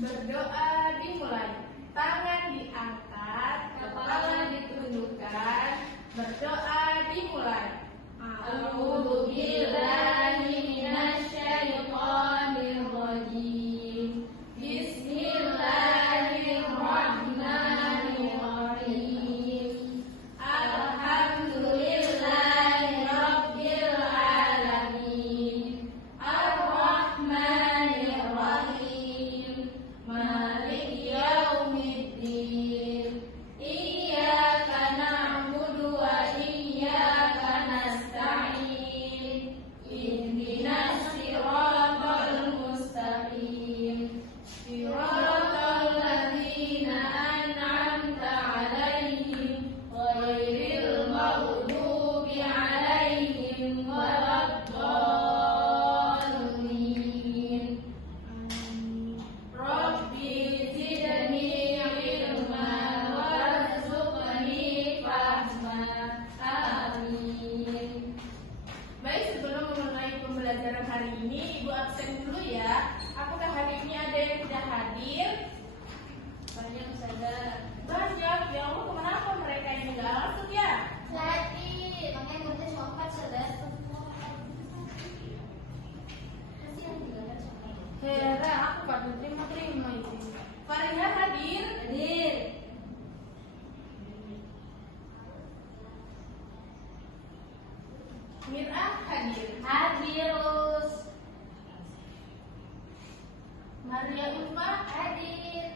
Berdoa dimulai. Tangan diangkat, kepala ditundukkan. Berdoa dimulai. A'udzu billahi minasyaitonir rajim. Bismillahirrahmanirrahim. Alhamdulillahi rabbil alamin. Ar-Rahmanir Rahim. Maliki yaumiddin. Iyyaka na'budu wa iyyaka nasta'in. Ihdinas siratal mustaqim. Siratal ladzina an'amta 'alaihim ghairil maghdubi 'alaihim waladdallin. Rabbi zidni ilma warzuqni fahma. Amin. Baik, sebelum memulai pembelajaran hari ini, Ibu absen dulu ya. Apakah hari ini ada yang tidak hadir? Banyak saja. Banyak. Ya Allah, kenapa mereka ini nggak masuk ya? Jadi, makanya nanti coklat sudah semua. Masih yang juga ada coklat. Hera, aku pada terima itu. Fariha hadir? Hadir. Mir'ah hadir? Hadirus. Maria Ulfa Hadir.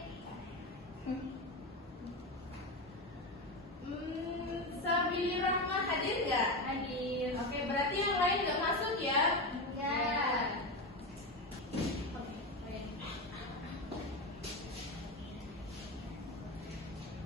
Sabili Rahma hadir nggak? Hadir. Oke, berarti yang lain nggak masuk ya? Enggak.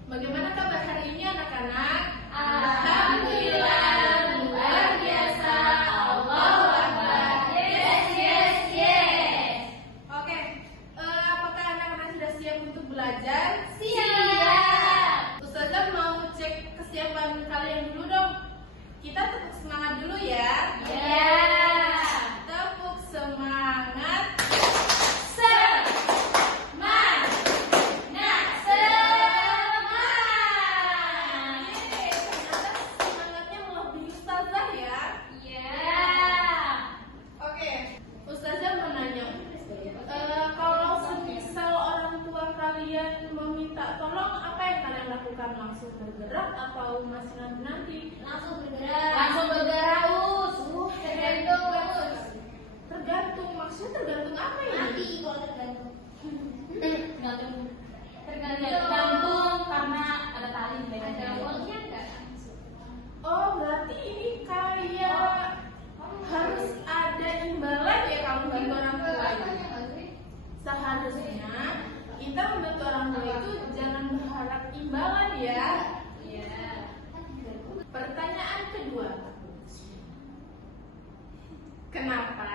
Bagaimana kabar hari ini anak-anak? Alhamdulillah, luar biasa. Allahu Akbar. Yes, yes, yes. Oke, apakah anak-anak sudah siap untuk belajar? Siap. Ustazah mau cek kesiapan kalian dulu dong. Kita tepuk semangat dulu ya. Ya. Tepuk semangat. Semangat. Yeay, ternyata semangatnya melebihi Ustazah ya. Ya. Oke, Ustazah mau nanya. Kalau semisal orang tua kalian meminta tolong, apa yang kalian lakukan? Langsung bergerak atau masih nanti? Langsung bergerak. Langsung bergerak, Us. Tergantung, Us. Tergantung, maksudnya tergantung apa ya? Mati kalau tergantung. Tergantung karena ada tali Ada uangnya enggak? Oh, berarti ini kayak harus ada imbalan ya kalau bantu orang tua itu. Seharusnya kita membantu orang tua itu jangan berharap imbalan ya. Iya. Pertanyaan kedua. Kenapa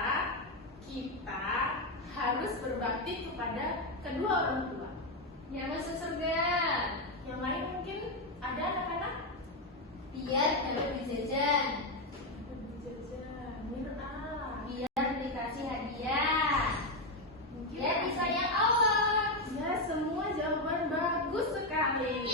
kita harus berbakti kepada kedua orang tua? Ya masuk surga. Yang lain mungkin ada anak-anak? Biar dapat dijajan. Biar dikasih hadiah. Mungkin Biar disayang Allah. ya, semua jawaban bagus sekali.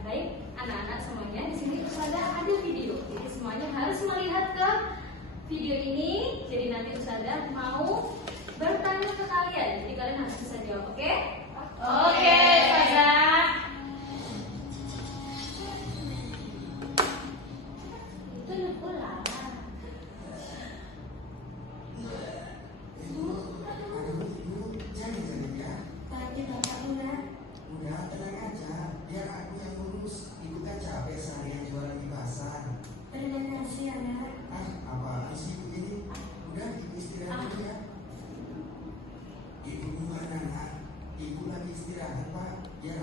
Baik, anak-anak semuanya di sini Ustazah ada video. Jadi semuanya harus melihat ke video ini. Jadi nanti Ustazah mau bertanya ke kalian. Jadi kalian harus bisa jawab, oke? Oke, Ustazah. Itu Nukula. Tadi Bapak Udah tenang aja, biar aku yang ngurus. Ibu kan capek seharian jualan di pasar. Terima kasih, anak. Apaan sih begini? Udah ibu istirahat dulu ya. Ibu gimana nak? Ibu lagi istirahat pak, biar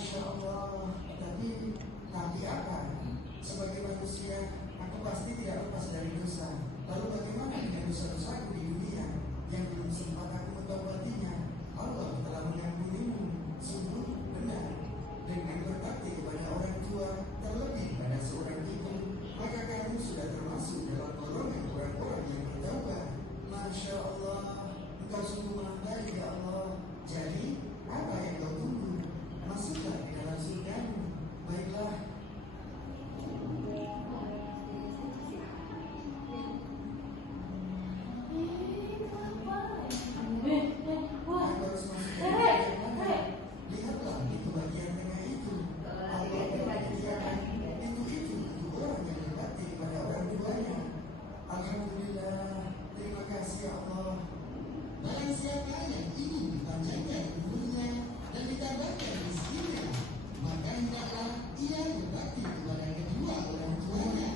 Masya Allah. Tapi apa? Sebagai manusia, aku pasti tidak lepas dari dosa. Lalu bagaimana dengan dosa-dosaku di dunia yang belum sempat aku mentaubatinya? Allah telah mengampunimu. Sungguh benar. Dengan berbakti kepada orang tua, terlebih pada seorang ibu, maka kamu sudah termasuk dalam golongan orang-orang yang bertaubat. Masya Allah, engkau sungguh mengandalkan ya Allah. Jadi, apa yang kau tunggu? Masuklah di dalam surgamu. Baiklah. Lihatlah itu bagian tengah itu. Allah menyediakan pintu itu untuk orang yang berbakti kepada orang tuanya. Alhamdulillah, terima kasih ya Allah. Barang siapa yang ingin dipanjangkan umurnya dan ditambahkan rezekinya, maka hendaklah ia berbakti kepada kedua orang tuanya.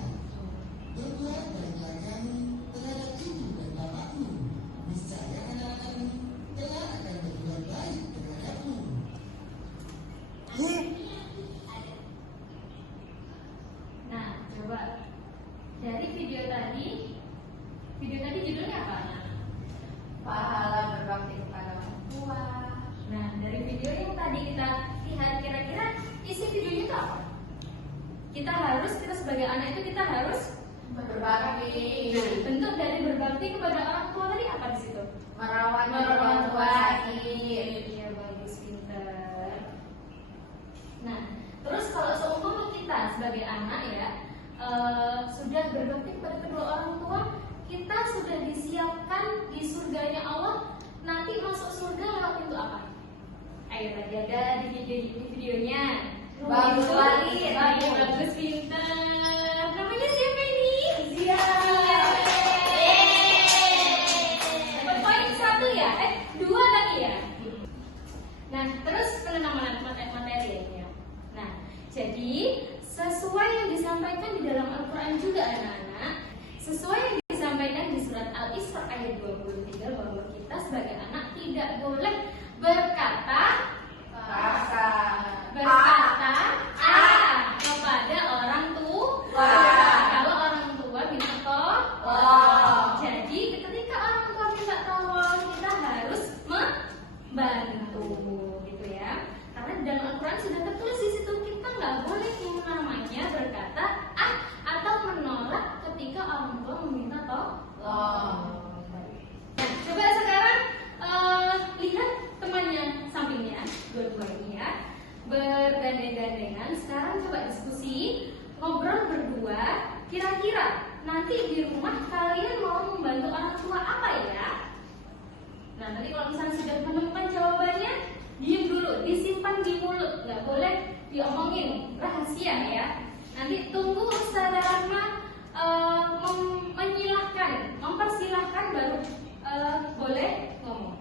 Berbuat baiklah kamu terhadap ibu dan bapakmu. Niscaya anak-anakmu kelak akan berbuat baik terhadapmu. Nah, coba dari video tadi judulnya apa? Pahala berbakti kepada orang tua. Nah, dari video yang tadi kita lihat, kira-kira isi videonya itu apa? Kita sebagai anak itu kita harus Berbakti. Nah, bentuk dari berbakti kepada orang tua tadi apa di situ? Merawat orang tua sakit. Iya, bagus, pintar. Nah, terus kalau seumpama kita sebagai anak ya sudah berbakti kepada kedua orang tua, kita sudah disiapkan di surganya Allah. Nanti masuk surga lewat pintu apa? Ayo tadi ada di videonya. Bagus lagi. Bagus, pintar. Namanya siapa ini? Zia. Dapat poin 1 ya? 2 tadi ya? Nah, terus pengenalan materinya. Nah, jadi sesuai yang disampaikan di dalam Al-Quran juga anak-anak, sesuai yang disampaikan di surat Al-Isra ayat 23 bahwa kita sebagai anak tidak boleh berkata kepada orang tua. Kalau orang tua minta tolong. Jadi ketika orang tua minta tolong, kita harus membantu, gitu ya. Karena di dalam Al-Quran sudah tertulis di situ kita nggak boleh yang namanya berkata atau menolak ketika orang tua meminta tolong. Nah, coba sekarang lihat temannya sampingnya, dua-dua ini ya, bergandeng-gandengan. Sekarang coba diskusi, ngobrol berdua. Kira-kira nanti di rumah kalian mau membantu orang tua apa ya? Nah, nanti kalau misalnya sudah menemukan jawabannya, diem dulu, disimpan di mulut, nggak boleh diomongin, rahasia ya. Nanti tunggu Ustazah Rahma mempersilahkan baru boleh ngomong.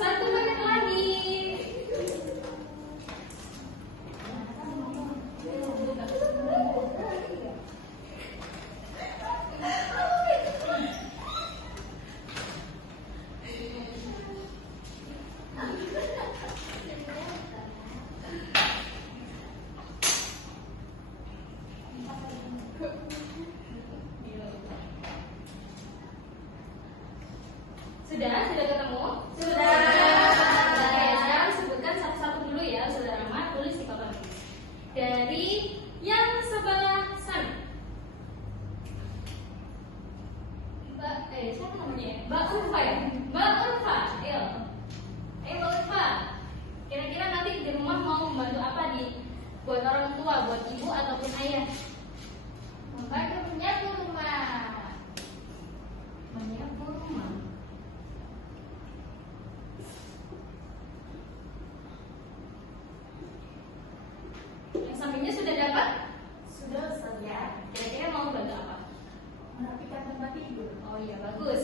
Satu menit lagi. Sudah ketemu? Sudah. Oke, sekarang sebutkan satu-satu dulu ya, Saudara Rahmat, tulis di papan. Dari yang sebelah sana. Siapa namanya? Mbak Urfa ya? Mbak Urfa, ayo. Mbak Urfa. Kira-kira nanti di rumah mau membantu apa buat orang tua, buat ibu ataupun ayah? Membantu menyapu rumah. Menyapu rumah. Yang sampingnya sudah dapat? Sudah Ustaz ya. Kira-kira mau bantu apa? Merapikan tempat tidur. Oh iya, bagus.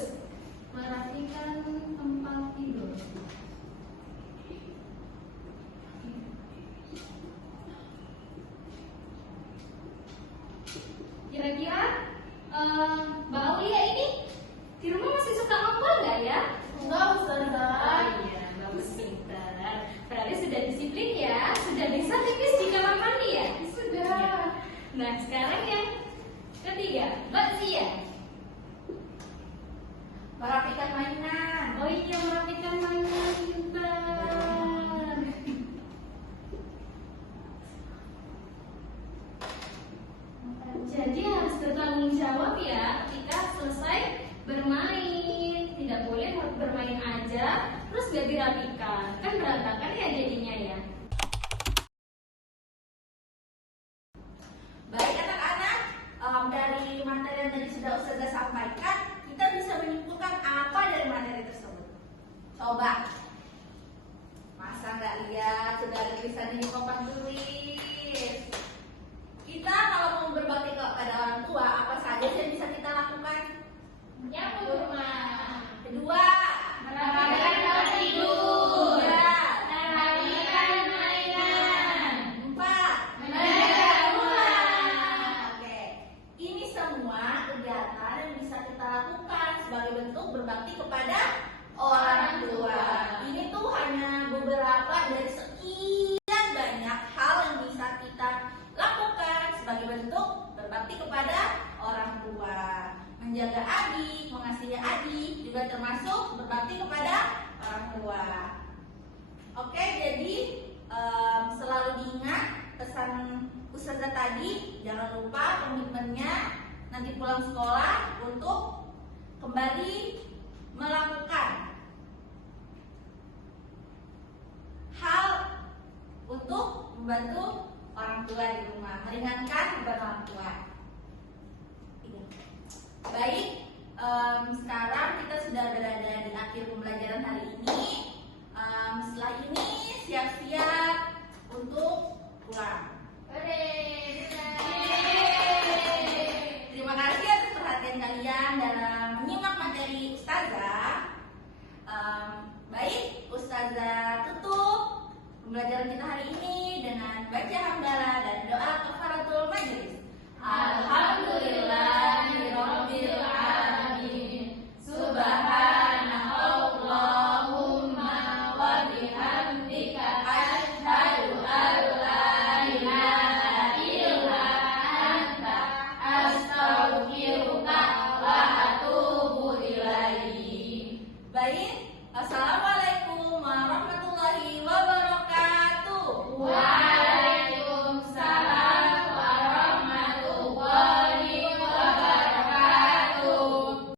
Merapikan tempat tidur. terus gak dirapikan, kan berantakan ya jadinya ya. Baik anak-anak, dari materi yang tadi sudah Ustazah sampaikan, kita bisa menyimpulkan apa dari materi tersebut? Coba, masa nggak lihat sudah ada tulisan di papan tulis? Kita kalau mau berbakti kepada orang tua, apa saja sih yang bisa kita lakukan? Menyapu rumah, Kedua, merapikan tempat tidur, tiga, merapikan mainan, empat, menjaga rumah. Oke, ini semua kegiatan yang bisa kita lakukan sebagai bentuk berbakti kepada orang tua. Ini tuh hanya beberapa dari sekian banyak hal yang bisa kita lakukan sebagai bentuk berbakti kepada orang tua. Menjaga adik, mengasihi adik juga termasuk berbakti kepada orang tua. Oke, jadi selalu diingat pesan Ustazah tadi, jangan lupa komitmennya nanti pulang sekolah untuk kembali melakukan hal untuk membantu orang tua di rumah, meringankan beban orang tua. Baik, sekarang kita sudah berada di akhir pembelajaran hari ini. Setelah ini siap-siap untuk pulang. Terima kasih atas perhatian kalian dalam menyimak materi Ustazah. Baik, Ustazah tutup pembelajaran kita hari ini dengan baca hamdalah dan doa kafaratul majelis. Alhamdulillahirabbil alamin. Subhanakallahumma wa bihamdika asyhadu an la ilaha illa anta astaghfiruka wa atubu ilaik. Baik, assalamualaikum warahmatullahi wabarakatuh. Waalaikumsalam warahmatullahi wabarakatuh.